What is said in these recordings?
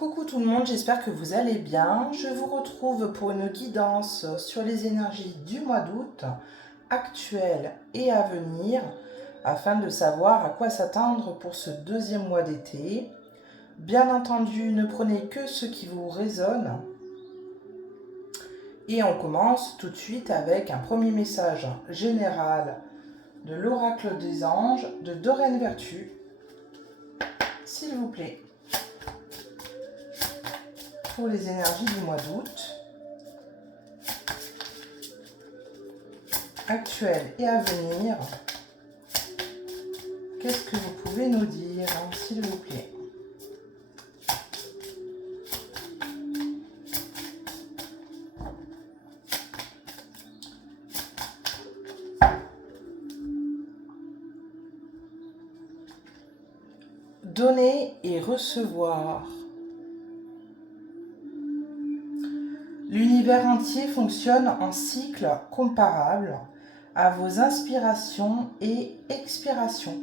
Coucou tout le monde, j'espère que vous allez bien. Je vous retrouve pour une guidance sur les énergies du mois d'août, actuelles et à venir, afin de savoir à quoi s'attendre pour ce deuxième mois d'été. Bien entendu, ne prenez que ce qui vous résonne. Et on commence tout de suite avec un premier message général de l'oracle des anges de Doreen Vertu. S'il vous plaît. Pour les énergies du mois d'août, actuelles et à venir, qu'est-ce que vous pouvez nous dire, s'il vous plaît? Donner et recevoir. L'univers entier fonctionne en cycle comparable à vos inspirations et expirations.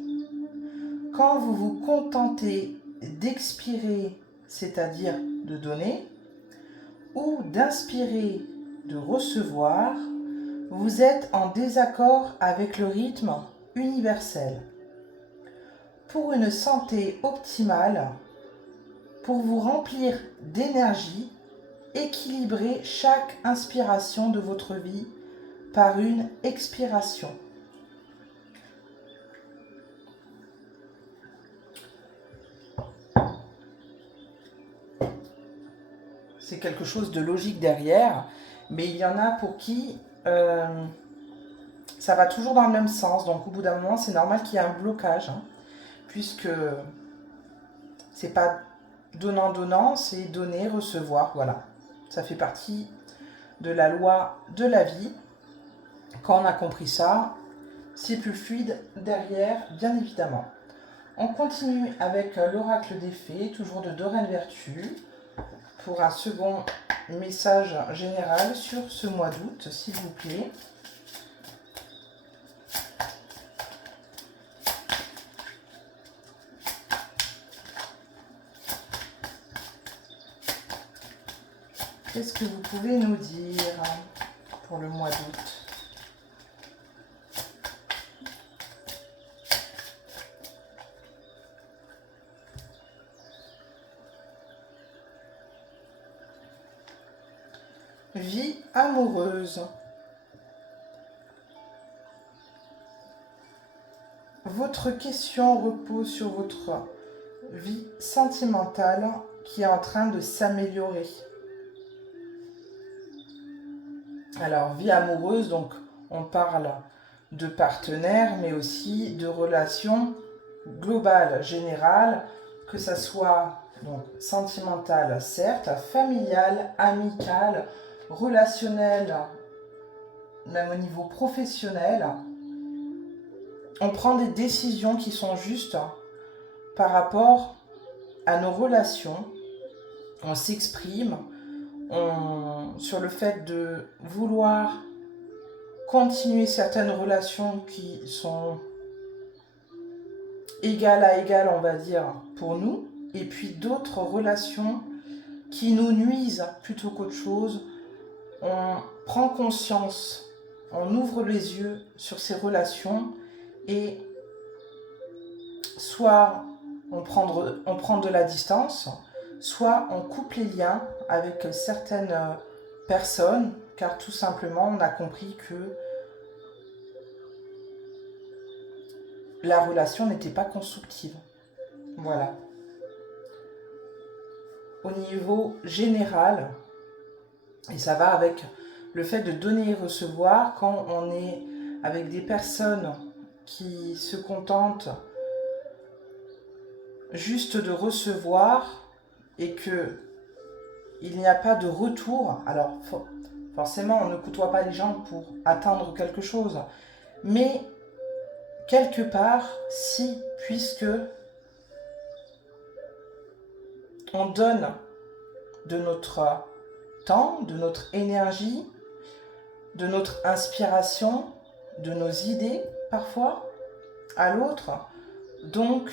Quand vous vous contentez d'expirer, c'est-à-dire de donner, ou d'inspirer, de recevoir, vous êtes en désaccord avec le rythme universel. Pour une santé optimale, pour vous remplir d'énergie, équilibrez chaque inspiration de votre vie par une expiration. C'est quelque chose de logique derrière, mais il y en a pour qui ça va toujours dans le même sens. Donc au bout d'un moment, c'est normal qu'il y ait un blocage, puisque c'est pas donnant-donnant, c'est donner, recevoir, voilà. Ça fait partie de la loi de la vie. Quand on a compris ça, c'est plus fluide derrière, bien évidemment. On continue avec l'oracle des fées, toujours de Doreen Vertu, pour un second message général sur ce mois d'août, s'il vous plaît. Qu'est-ce que vous pouvez nous dire pour le mois d'août ? Vie amoureuse. Votre question repose sur votre vie sentimentale qui est en train de s'améliorer. Alors, vie amoureuse, donc on parle de partenaires, mais aussi de relations globales, générales, que ça soit donc sentimentale, certes, familiale, amicale, relationnelle, même au niveau professionnel. On prend des décisions qui sont justes par rapport à nos relations. On s'exprime sur le fait de vouloir continuer certaines relations qui sont égales à égales, on va dire, pour nous, et puis d'autres relations qui nous nuisent plutôt qu'autre chose. On prend conscience, on ouvre les yeux sur ces relations et soit on prend de la distance, soit on coupe les liens avec certaines personnes, car tout simplement on a compris que la relation n'était pas constructive. Voilà. Au niveau général, et ça va avec le fait de donner et recevoir, quand on est avec des personnes qui se contentent juste de recevoir et que il n'y a pas de retour. Alors forcément on ne côtoie pas les gens pour atteindre quelque chose, mais quelque part si, puisque on donne de notre temps, de notre énergie, de notre inspiration, de nos idées parfois à l'autre, donc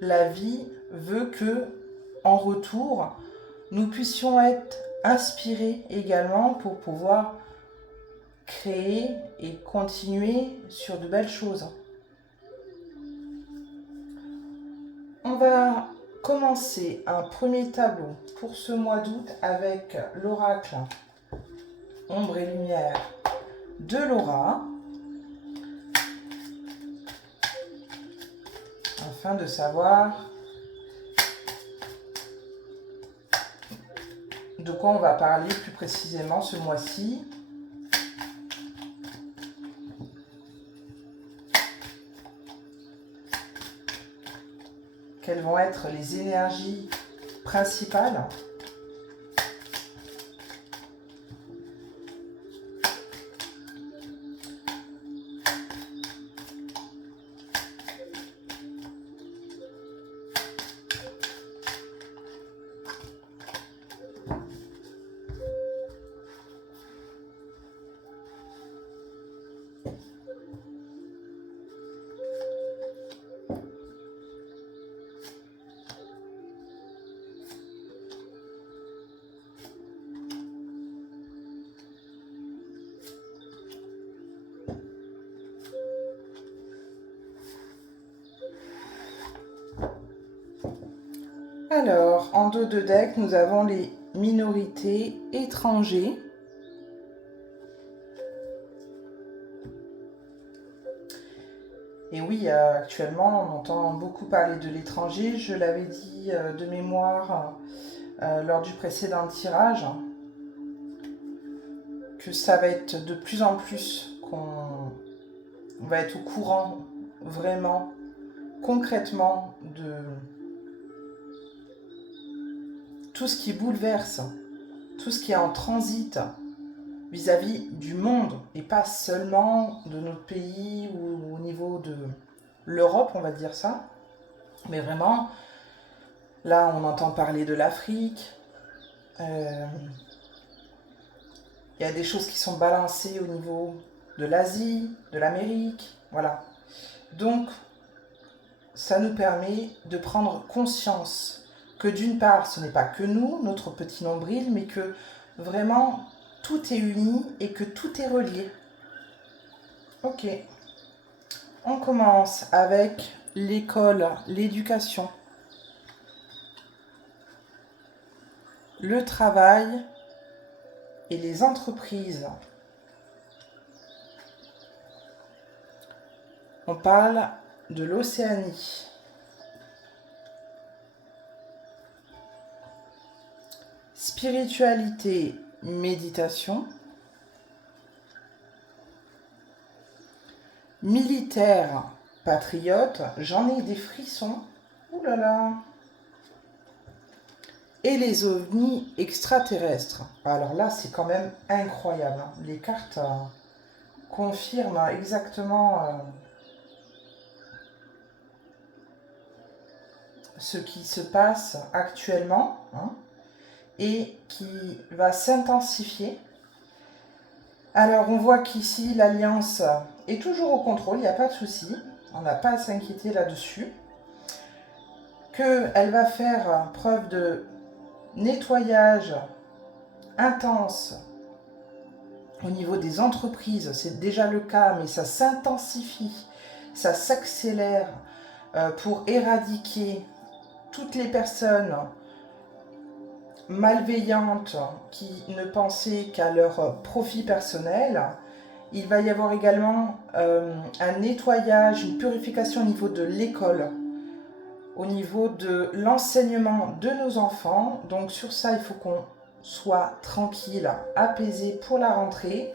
la vie veut que en retour, nous puissions être inspirés également pour pouvoir créer et continuer sur de belles choses. On va commencer un premier tableau pour ce mois d'août avec l'oracle Ombre et Lumière de Laura, afin de savoir de quoi on va parler plus précisément ce mois-ci. Quelles vont être les énergies principales? Alors, en dos de deck, nous avons les minorités étrangers. Et oui, actuellement, on entend beaucoup parler de l'étranger. Je l'avais dit de mémoire lors du précédent tirage, que ça va être de plus en plus qu'on va être au courant vraiment, concrètement, de tout ce qui bouleverse, tout ce qui est en transit vis-à-vis du monde, et pas seulement de notre pays ou au niveau de l'Europe, on va dire ça, mais vraiment, là on entend parler de l'Afrique, il y a des choses qui sont balancées au niveau de l'Asie, de l'Amérique, voilà. Donc, ça nous permet de prendre conscience que d'une part, ce n'est pas que nous, notre petit nombril, mais que vraiment tout est uni et que tout est relié. Ok. On commence avec l'école, l'éducation, le travail et les entreprises. On parle de l'Océanie. Spiritualité, méditation. Militaire, patriote, j'en ai des frissons. Ouh là là. Et les ovnis extraterrestres. Alors là, c'est quand même incroyable. Les cartes confirment exactement ce qui se passe actuellement, hein, et qui va s'intensifier. Alors on voit qu'ici l'Alliance est toujours au contrôle, il n'y a pas de souci, on n'a pas à s'inquiéter là-dessus. Qu'elle va faire preuve de nettoyage intense au niveau des entreprises, c'est déjà le cas, mais ça s'intensifie, ça s'accélère pour éradiquer toutes les personnes malveillantes qui ne pensaient qu'à leur profit personnel. Il va y avoir également un nettoyage, une purification au niveau de l'école, au niveau de l'enseignement de nos enfants. Donc sur ça, il faut qu'on soit tranquille, apaisé pour la rentrée,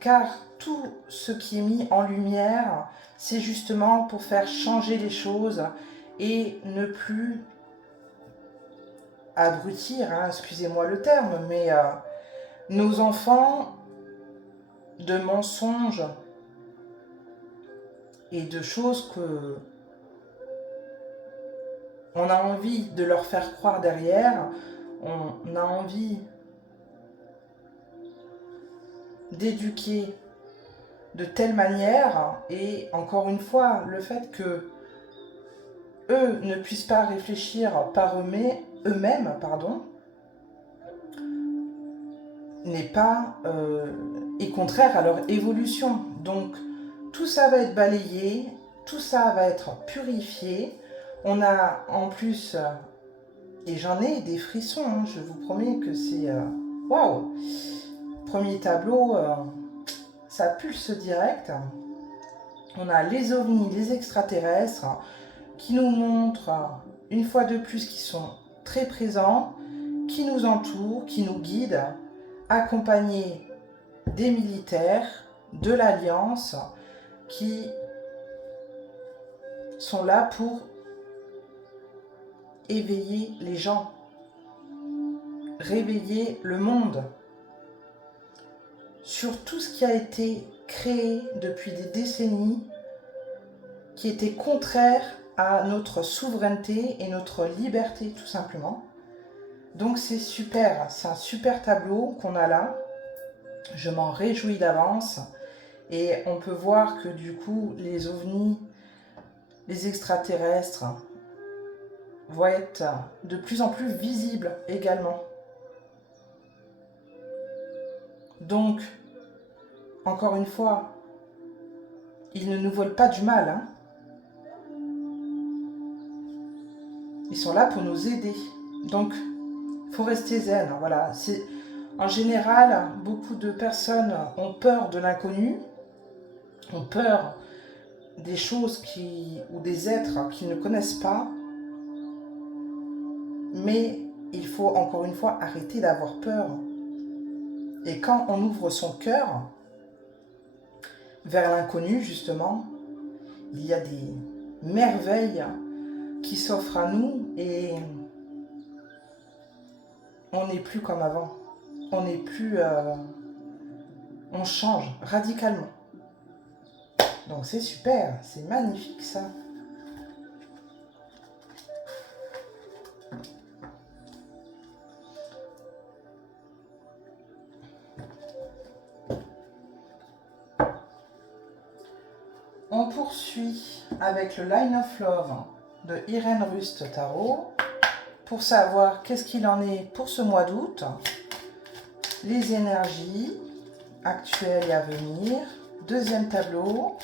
car tout ce qui est mis en lumière, c'est justement pour faire changer les choses et ne plus abrutir, hein, excusez-moi le terme, mais nos enfants de mensonges et de choses que on a envie de leur faire croire derrière, on a envie d'éduquer de telle manière, et encore une fois, le fait que eux ne puissent pas réfléchir par eux-mêmes, pardon, n'est pas est contraire à leur évolution. Donc tout ça va être balayé, tout ça va être purifié. On a en plus, et j'en ai des frissons, hein, je vous promets que c'est waouh. Premier tableau, ça pulse direct. On a les ovnis, les extraterrestres qui nous montrent une fois de plus qu'ils sont très présents, qui nous entourent, qui nous guident, accompagnés des militaires, de l'Alliance, qui sont là pour éveiller les gens, réveiller le monde sur tout ce qui a été créé depuis des décennies, qui était contraire à notre souveraineté et notre liberté, tout simplement. Donc c'est super, c'est un super tableau qu'on a là. Je m'en réjouis d'avance. Et on peut voir que du coup, les ovnis, les extraterrestres, vont être de plus en plus visibles également. Donc, encore une fois, ils ne nous veulent pas du mal, hein. Ils sont là pour nous aider. Donc, il faut rester zen. Voilà. En général, beaucoup de personnes ont peur de l'inconnu, ont peur des choses ou des êtres qu'ils ne connaissent pas. Mais il faut encore une fois arrêter d'avoir peur. Et quand on ouvre son cœur vers l'inconnu, justement, il y a des merveilles qui s'offrent à nous et on n'est plus comme avant. On n'est plus... on change radicalement. Donc c'est super, c'est magnifique ça. On poursuit avec le Line of Love de Irène Rust Tarot pour savoir qu'est-ce qu'il en est pour ce mois d'août, les énergies actuelles et à venir. Deuxième tableau.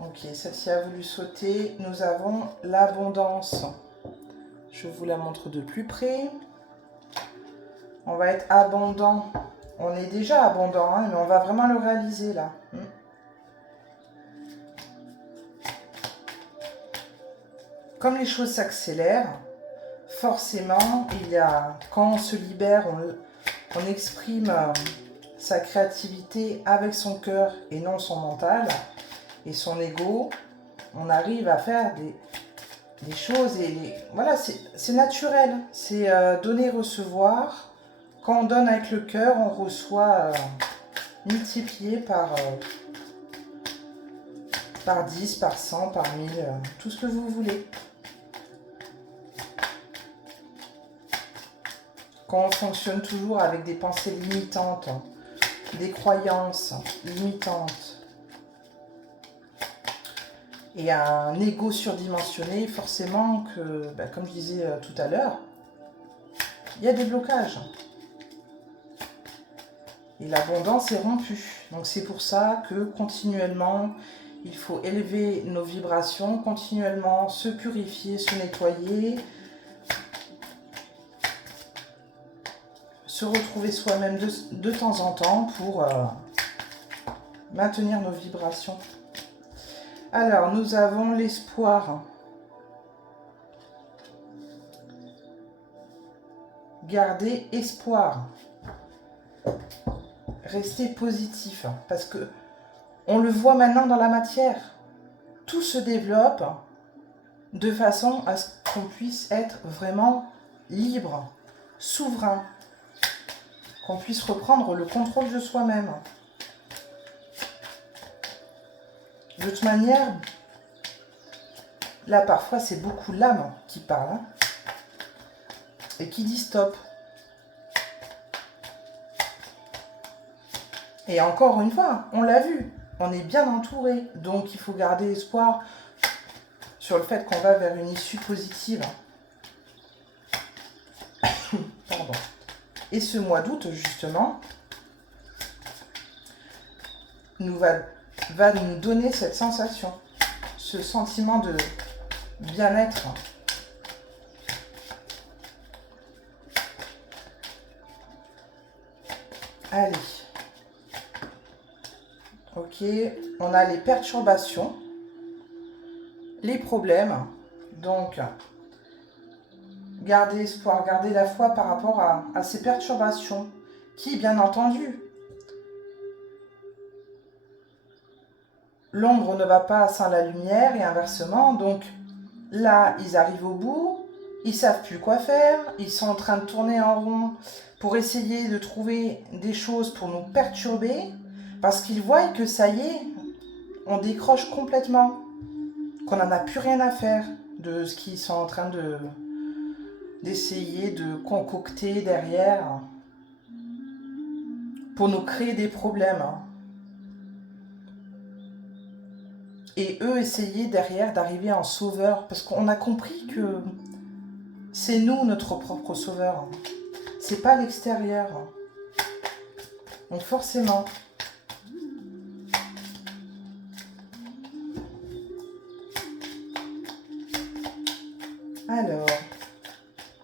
Ok, celle-ci a voulu sauter. Nous avons l'abondance. Je vous la montre de plus près. On va être abondant. On est déjà abondant, hein, mais on va vraiment le réaliser là. Comme les choses s'accélèrent, forcément, quand on se libère, on exprime sa créativité avec son cœur et non son mental et son ego. On arrive à faire des choses et voilà, c'est naturel. C'est donner, recevoir. Quand on donne avec le cœur, on reçoit multiplié par 10, par 100, par 1000, tout ce que vous voulez. Quand on fonctionne toujours avec des pensées limitantes, des croyances limitantes et un ego surdimensionné, forcément que, comme je disais tout à l'heure, il y a des blocages. Et l'abondance est rompue. Donc c'est pour ça que continuellement, il faut élever nos vibrations, continuellement se purifier, se nettoyer, se retrouver soi-même de temps en temps pour maintenir nos vibrations. Alors, nous avons l'espoir. Gardez espoir. Restez positif, parce que on le voit maintenant dans la matière. Tout se développe de façon à ce qu'on puisse être vraiment libre, souverain, qu'on puisse reprendre le contrôle de soi-même. De toute manière, là parfois c'est beaucoup l'âme qui parle, hein, et qui dit stop. Et encore une fois, on l'a vu, on est bien entouré, donc il faut garder espoir sur le fait qu'on va vers une issue positive. Et ce mois d'août, justement, va nous donner cette sensation, ce sentiment de bien-être. Allez. Ok, on a les perturbations, les problèmes. Donc, gardez espoir, gardez la foi par rapport à ces perturbations qui, bien entendu, l'ombre ne va pas sans la lumière et inversement. Donc là, ils arrivent au bout, ils savent plus quoi faire, ils sont en train de tourner en rond pour essayer de trouver des choses pour nous perturber parce qu'ils voient que ça y est, on décroche complètement, qu'on n'en a plus rien à faire de ce qu'ils sont en train d'essayer de concocter derrière pour nous créer des problèmes. Et eux essayer derrière d'arriver en sauveur, parce qu'on a compris que c'est nous notre propre sauveur. C'est pas l'extérieur. Donc forcément. Alors,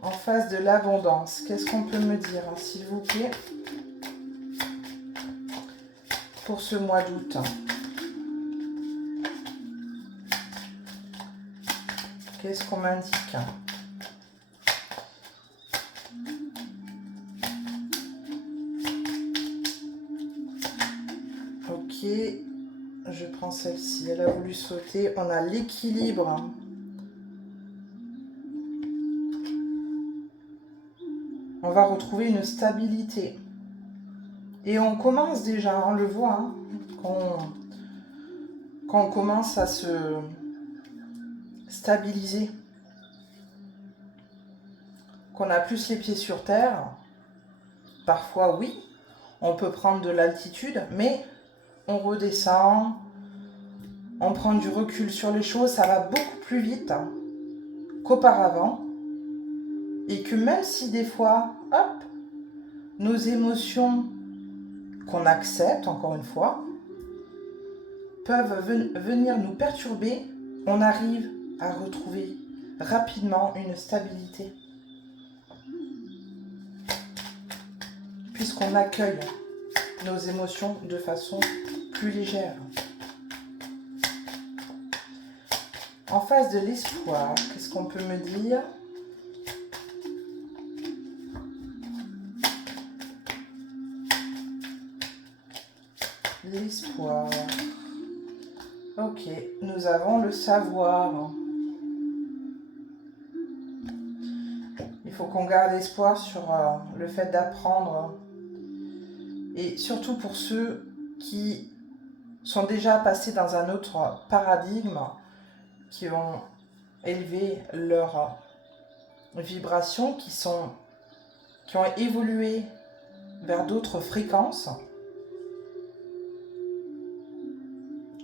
en face de l'abondance, qu'est-ce qu'on peut me dire, s'il vous plaît, pour ce mois d'août? Qu'est-ce qu'on m'indique? Ok, je prends celle-ci. Elle a voulu sauter. On a l'équilibre. On va retrouver une stabilité. Et on commence déjà, on le voit, hein, quand on commence à se stabiliser, qu'on a plus les pieds sur terre. Parfois, oui, on peut prendre de l'altitude, mais on redescend, on prend du recul sur les choses, ça va beaucoup plus vite qu'auparavant. Et que même si des fois, hop, nos émotions qu'on accepte, encore une fois, peuvent venir nous perturber, on arrive à retrouver rapidement une stabilité. Puisqu'on accueille nos émotions de façon plus légère. En face de l'espoir, qu'est-ce qu'on peut me dire ? L'espoir. Ok, nous avons le savoir. Il faut qu'on garde espoir sur le fait d'apprendre. Et surtout pour ceux qui sont déjà passés dans un autre paradigme, qui ont élevé leur vibrations, qui ont évolué vers d'autres fréquences,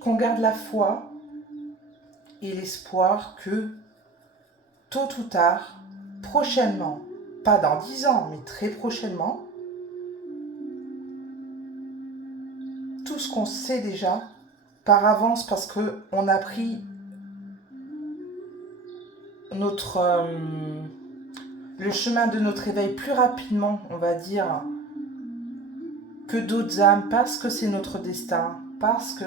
qu'on garde la foi et l'espoir que tôt ou tard, prochainement, pas dans 10 ans, mais très prochainement, tout ce qu'on sait déjà par avance parce qu'on a pris le chemin de notre éveil plus rapidement, on va dire, que d'autres âmes, parce que c'est notre destin, parce que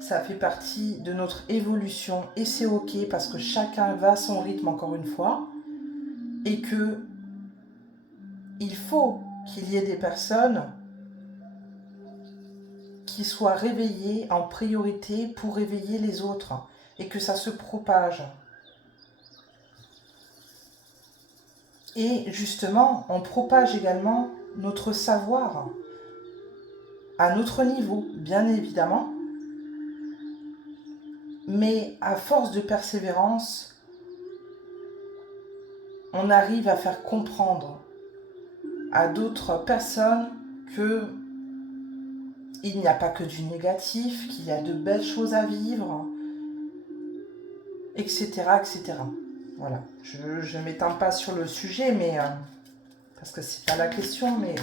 ça fait partie de notre évolution et c'est ok parce que chacun va à son rythme encore une fois et que il faut qu'il y ait des personnes qui soient réveillées en priorité pour réveiller les autres et que ça se propage. Et justement, on propage également notre savoir à notre niveau, bien évidemment, mais à force de persévérance, on arrive à faire comprendre à d'autres personnes que il n'y a pas que du négatif, qu'il y a de belles choses à vivre, etc., etc. Voilà, je ne m'étends pas sur le sujet, mais parce que c'est pas la question, mais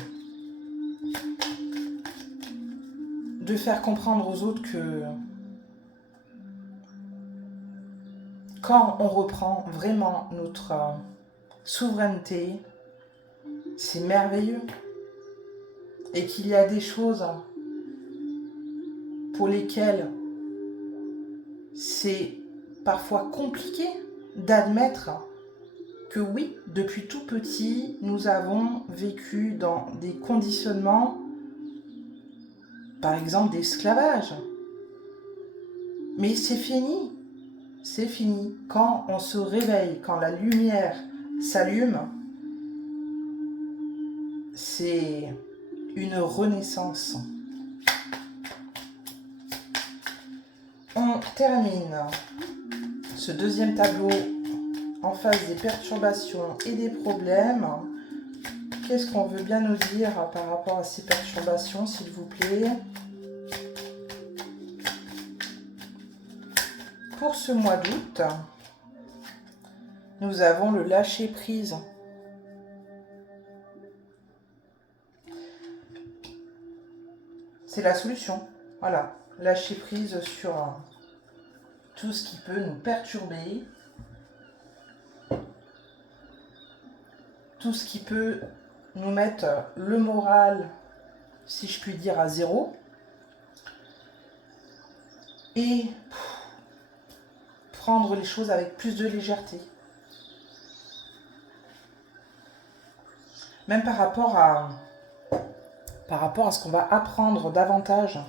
de faire comprendre aux autres que quand on reprend vraiment notre souveraineté, c'est merveilleux. Et qu'il y a des choses pour lesquelles c'est parfois compliqué d'admettre que oui, depuis tout petit, nous avons vécu dans des conditionnements, par exemple d'esclavage. Mais c'est fini, c'est fini. Quand on se réveille, quand la lumière s'allume, c'est une renaissance. On termine ce deuxième tableau en face des perturbations et des problèmes. Qu'est-ce qu'on veut bien nous dire par rapport à ces perturbations, s'il vous plaît? Pour ce mois d'août, nous avons le lâcher-prise. C'est la solution. Voilà, lâcher-prise sur tout ce qui peut nous perturber, tout ce qui peut nous mettre le moral, si je puis dire, à zéro. Et prendre les choses avec plus de légèreté. Même par rapport à ce qu'on va apprendre davantage.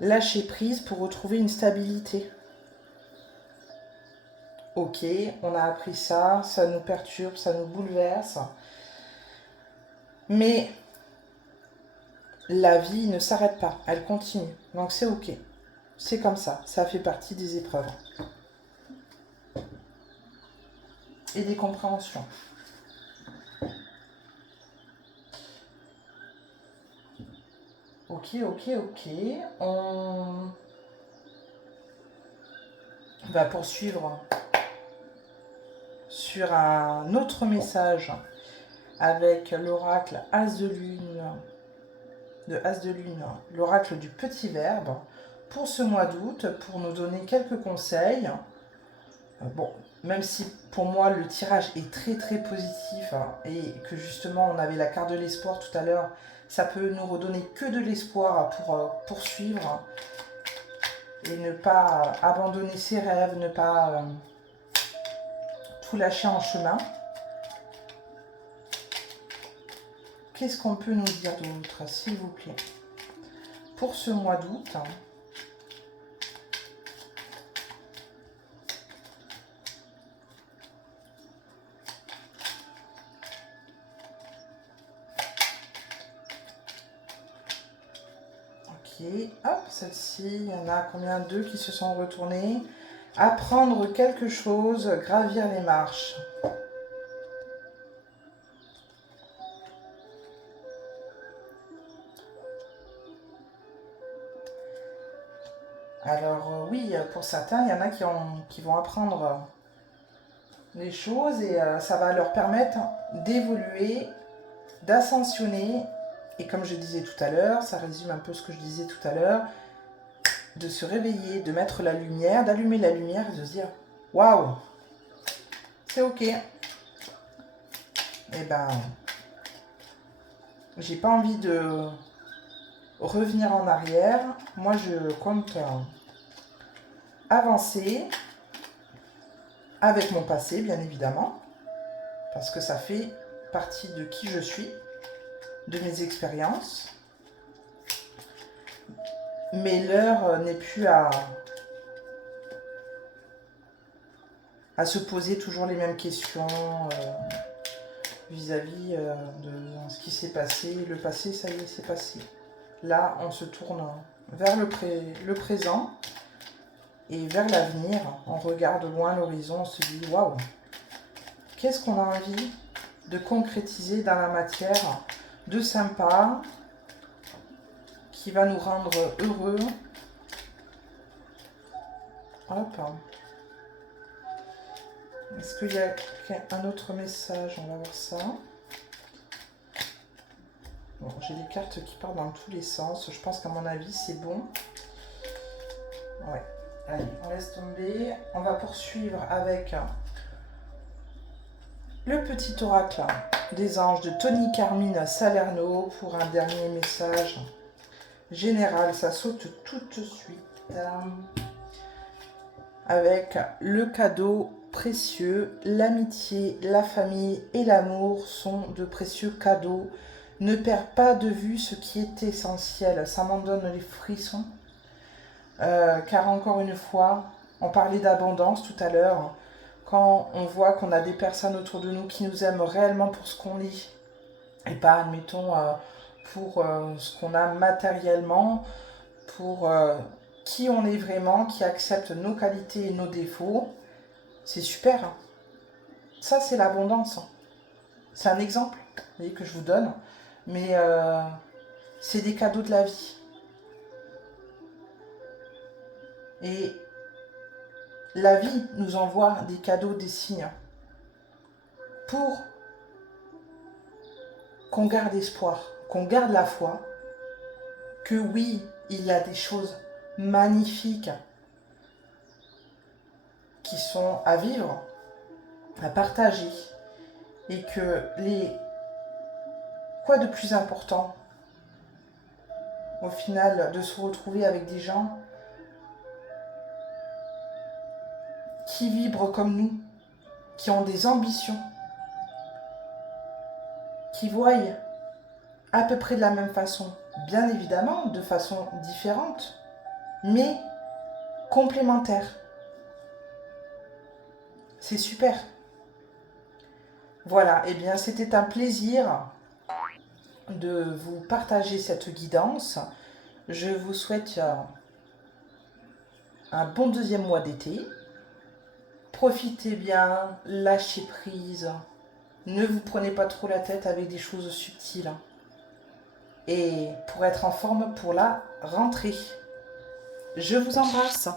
Lâcher prise pour retrouver une stabilité. Ok, on a appris ça, ça nous perturbe, ça nous bouleverse. Mais la vie ne s'arrête pas, elle continue. Donc c'est ok. C'est comme ça fait partie des épreuves. Et des compréhensions. Ok. On va poursuivre sur un autre message avec l'oracle As de Lune, l'oracle du petit verbe, pour ce mois d'août, pour nous donner quelques conseils. Bon, même si pour moi le tirage est très très positif et que justement on avait la carte de l'espoir tout à l'heure, ça peut nous redonner que de l'espoir pour poursuivre et ne pas abandonner ses rêves, ne pas tout lâcher en chemin. Qu'est-ce qu'on peut nous dire d'autre, s'il vous plaît, pour ce mois d'août? Ok, hop, celle-ci, il y en a combien? Deux qui se sont retournés. Apprendre quelque chose, gravir les marches. Alors oui, pour certains, il y en a qui vont apprendre les choses et ça va leur permettre d'évoluer, d'ascensionner. Et comme je disais tout à l'heure, ça résume un peu ce que je disais tout à l'heure, de se réveiller, de mettre la lumière, d'allumer la lumière et de se dire « Waouh, c'est ok ». Eh ben, j'ai pas envie de revenir en arrière. Moi, je compte avancer avec mon passé, bien évidemment, parce que ça fait partie de qui je suis, de mes expériences. Mais l'heure n'est plus à se poser toujours les mêmes questions vis-à-vis de ce qui s'est passé. Le passé, ça y est, c'est passé. Là, on se tourne vers le présent et vers l'avenir. On regarde loin l'horizon, on se dit « Waouh, qu'est-ce qu'on a envie de concrétiser dans la matière de sympa, qui va nous rendre heureux. » Hop. Est-ce qu'il y a un autre message? On va voir ça. Bon, j'ai des cartes qui partent dans tous les sens. Je pense qu'à mon avis, c'est bon. Ouais. Allez, on laisse tomber. On va poursuivre avec le petit oracle des anges de Tony Carmine Salerno pour un dernier message général. Ça saute tout de suite. Avec le cadeau précieux, l'amitié, la famille et l'amour sont de précieux cadeaux. Ne perds pas de vue ce qui est essentiel. Ça m'en donne les frissons. Car encore une fois, on parlait d'abondance tout à l'heure. Quand on voit qu'on a des personnes autour de nous qui nous aiment réellement pour ce qu'on est, et pas, admettons, pour ce qu'on a matériellement, pour qui on est vraiment, qui accepte nos qualités et nos défauts, c'est super. Ça, c'est l'abondance. C'est un exemple, vous voyez, que je vous donne, mais c'est des cadeaux de la vie. Et la vie nous envoie des cadeaux, des signes, pour qu'on garde espoir, qu'on garde la foi, que oui, il y a des choses magnifiques qui sont à vivre, à partager, et que quoi de plus important, au final, de se retrouver avec des gens qui vibrent comme nous, qui ont des ambitions, qui voient à peu près de la même façon, bien évidemment, de façon différente, mais complémentaire. C'est super. Voilà, et bien c'était un plaisir de vous partager cette guidance. Je vous souhaite un bon deuxième mois d'été. Profitez bien, lâchez prise. Ne vous prenez pas trop la tête avec des choses subtiles. Et pour être en forme pour la rentrée. Je vous embrasse.